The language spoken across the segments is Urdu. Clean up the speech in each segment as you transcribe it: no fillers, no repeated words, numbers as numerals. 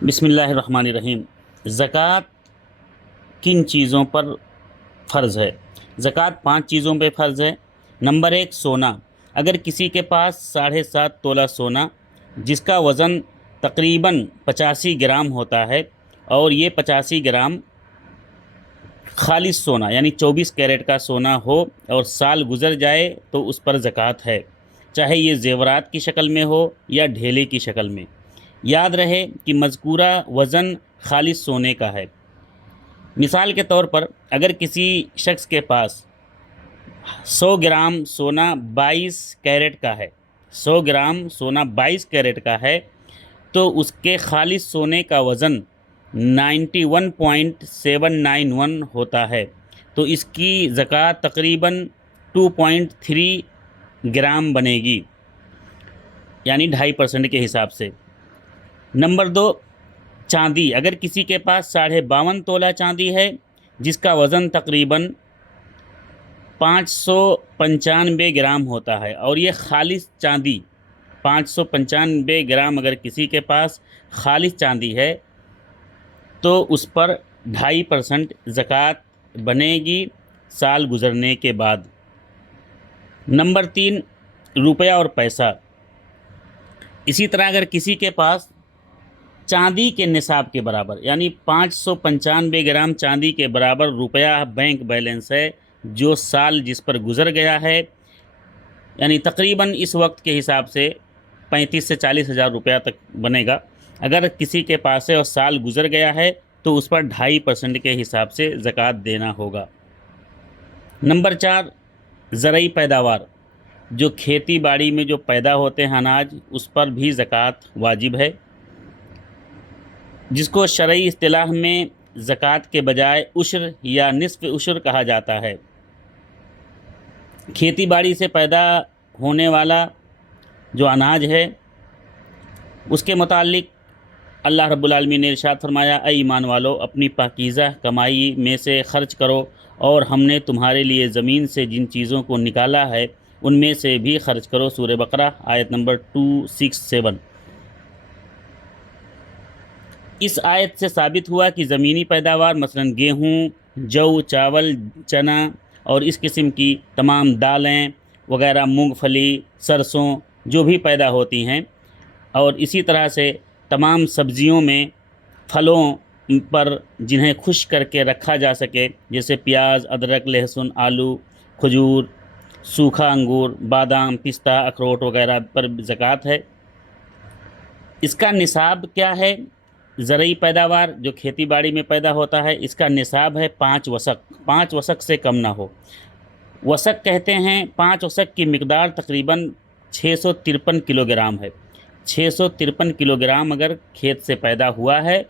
بسم اللہ الرحمن الرحیم۔ زکوٰۃ کن چیزوں پر فرض ہے؟ زکوٰۃ 5 چیزوں پہ فرض ہے۔ نمبر 1، سونا۔ اگر کسی کے پاس 7.5 تولہ سونا جس کا وزن تقریباً 85 گرام ہوتا ہے، اور یہ 85 گرام خالص سونا یعنی 24 کیرٹ کا سونا ہو اور سال گزر جائے تو اس پر زکوٰۃ ہے، چاہے یہ زیورات کی شکل میں ہو یا ڈھیلے کی شکل میں۔ یاد رہے کہ مذکورہ وزن خالص سونے کا ہے۔ مثال کے طور پر اگر کسی شخص کے پاس 100 گرام سونا 22 کیرٹ کا ہے، 100 گرام سونا 22 کیرٹ کا ہے، تو اس کے خالص سونے کا وزن 91.791 ہوتا ہے، تو اس کی زکوٰۃ تقریباً 2.3 گرام بنے گی، یعنی 2.5% کے حساب سے۔ نمبر 2، چاندی۔ اگر کسی کے پاس 52.5 تولہ چاندی ہے جس کا وزن تقریباً 595 گرام ہوتا ہے، اور یہ خالص چاندی 595 گرام اگر کسی کے پاس خالص چاندی ہے تو اس پر 2.5% زکوٰۃ بنے گی سال گزرنے کے بعد۔ نمبر 3، روپیہ اور پیسہ۔ اسی طرح اگر کسی کے پاس چاندی کے نصاب کے برابر یعنی 595 گرام چاندی کے برابر روپیہ بینک بیلنس ہے جو سال جس پر گزر گیا ہے، یعنی تقریباً اس وقت کے حساب سے 35 سے 40 ہزار روپیہ تک بنے گا، اگر کسی کے پاس ہے اور سال گزر گیا ہے تو اس پر 2.5% کے حساب سے زکوٰۃ دینا ہوگا۔ نمبر 4، زرعی پیداوار۔ جو کھیتی باڑی میں جو پیدا ہوتے ہیں اناج، اس پر بھی زکوٰۃ واجب ہے، جس کو شرعی اصطلاح میں زکوٰۃ کے بجائے عشر یا نصف عشر کہا جاتا ہے۔ کھیتی باڑی سے پیدا ہونے والا جو اناج ہے اس کے متعلق اللہ رب العالمین نے ارشاد فرمایا، اے ایمان والو، اپنی پاکیزہ کمائی میں سے خرچ کرو، اور ہم نے تمہارے لیے زمین سے جن چیزوں کو نکالا ہے ان میں سے بھی خرچ کرو۔ سورہ بقرہ آیت نمبر 267۔ اس آیت سے ثابت ہوا کہ زمینی پیداوار مثلا گیہوں، جو، چاول، چنا اور اس قسم کی تمام دالیں وغیرہ، مونگ پھلی، سرسوں جو بھی پیدا ہوتی ہیں، اور اسی طرح سے تمام سبزیوں میں پھلوں پر جنہیں خشک کر کے رکھا جا سکے، جیسے پیاز، ادرک، لہسن، آلو، کھجور، سوکھا انگور، بادام، پستہ، اخروٹ وغیرہ پر زکوٰۃ ہے۔ اس کا نصاب کیا ہے؟ زرعی پیداوار جو کھیتی باڑی میں پیدا ہوتا ہے، اس کا نصاب ہے 5 وسق، 5 وسق سے کم نہ ہو۔ وسق کہتے ہیں 5 وسق کی مقدار تقریباً 653 کلو گرام ہے۔ 653 کلو گرام اگر کھیت سے پیدا ہوا ہے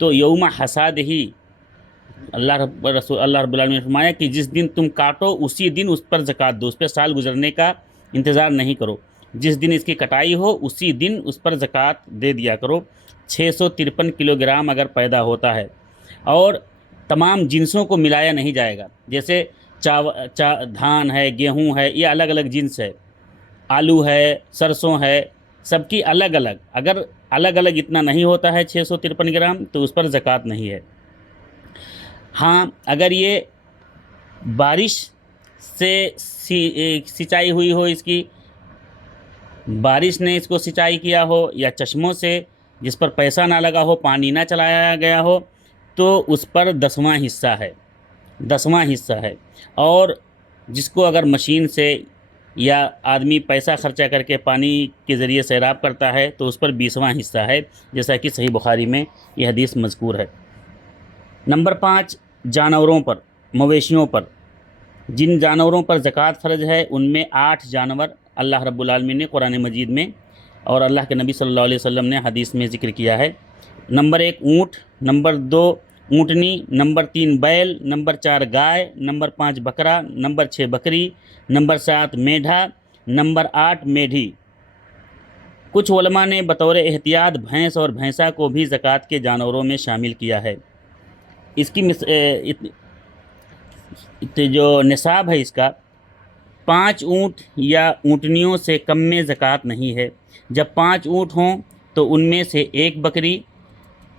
تو یوم حصاد ہی اللہ رب العالمین نے فرمایا کہ جس دن تم کاٹو اسی دن اس پر زکوٰۃ دو، اس پہ سال گزرنے کا انتظار نہیں کرو، جس دن اس کی کٹائی ہو اسی دن اس پر زکوٰۃ دے دیا کرو۔ 653 کلو گرام اگر پیدا ہوتا ہے، اور تمام جنسوں کو ملایا نہیں جائے گا، جیسے دھان ہے، گیہوں ہے، یہ الگ الگ جنس ہے، آلو ہے، سرسوں ہے، سب کی الگ الگ، اگر الگ الگ اتنا نہیں ہوتا ہے 653 گرام تو اس پر زکوٰۃ نہیں ہے۔ ہاں، اگر یہ بارش سے سینچائی ہوئی ہو، اس کی بارش نے اس کو سینچائی کیا ہو، یا چشموں سے جس پر پیسہ نہ لگا ہو، پانی نہ چلایا گیا ہو، تو اس پر 10واں حصہ ہے، 10واں حصہ ہے۔ اور جس کو اگر مشین سے یا آدمی پیسہ خرچہ کر کے پانی کے ذریعے سیراب کرتا ہے تو اس پر 20واں حصہ ہے، جیسا کہ صحیح بخاری میں یہ حدیث مذکور ہے۔ نمبر 5، جانوروں پر، مویشیوں پر۔ جن جانوروں پر زکوٰۃ فرض ہے ان میں 8 جانور اللہ رب العالمین نے قرآن مجید میں اور اللہ کے نبی صلی اللہ علیہ وسلم نے حدیث میں ذکر کیا ہے۔ نمبر 1 اونٹ، نمبر 2 اونٹنی، نمبر 3 بیل، نمبر 4 گائے، نمبر 5 بکرا، نمبر 6 بکری، نمبر 7 میڈھا، نمبر 8 میڈھی۔ کچھ علماء نے بطور احتیاط بھینس اور بھینسا کو بھی زکوٰۃ کے جانوروں میں شامل کیا ہے۔ اس کی جو نصاب ہے اس کا 5 اونٹ یا اونٹنیوں سے کم میں زکوٰۃ نہیں ہے۔ جب 5 اونٹ ہوں تو ان میں سے 1 بکری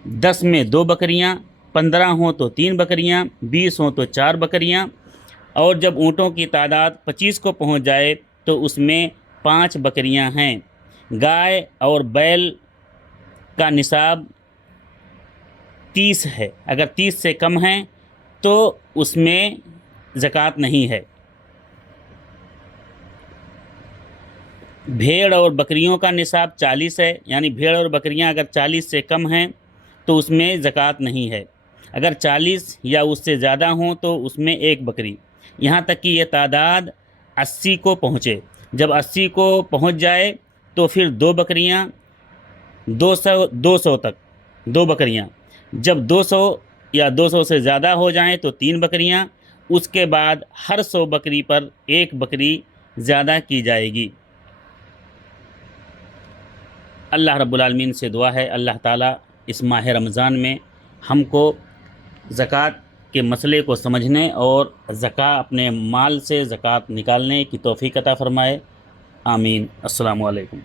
10 میں 2 بکریاں، 15 ہوں تو 3 بکریاں، 20 ہوں تو 4 بکریاں، اور جب اونٹوں کی تعداد 25 کو پہنچ جائے تو اس میں 5 بکریاں ہیں۔ گائے اور بیل کا نصاب 30 ہے، اگر 30 سے کم ہیں تو اس میں زکوٰۃ نہیں ہے۔ بھیڑ اور بکریوں کا نصاب 40 ہے، یعنی بھیڑ اور بکریاں اگر 40 سے کم ہیں تو اس میں زکوٰۃ نہیں ہے، اگر 40 یا اس سے زیادہ ہوں تو اس میں 1 بکری، یہاں تک کہ یہ تعداد 80 کو پہنچے۔ جب 80 کو پہنچ جائے تو پھر 2 بکریاں، 200 تک 2 بکریاں، جب 200 یا 200 سے زیادہ ہو جائیں تو 3 بکریاں، اس کے بعد ہر 100 بکری پر 1 بکری زیادہ کی جائے گی۔ اللہ رب العالمین سے دعا ہے اللہ تعالیٰ اس ماہ رمضان میں ہم کو زکوٰۃ کے مسئلے کو سمجھنے اور اپنے مال سے زکوٰۃ نکالنے کی توفیق عطا فرمائے، آمین۔ السلام علیکم۔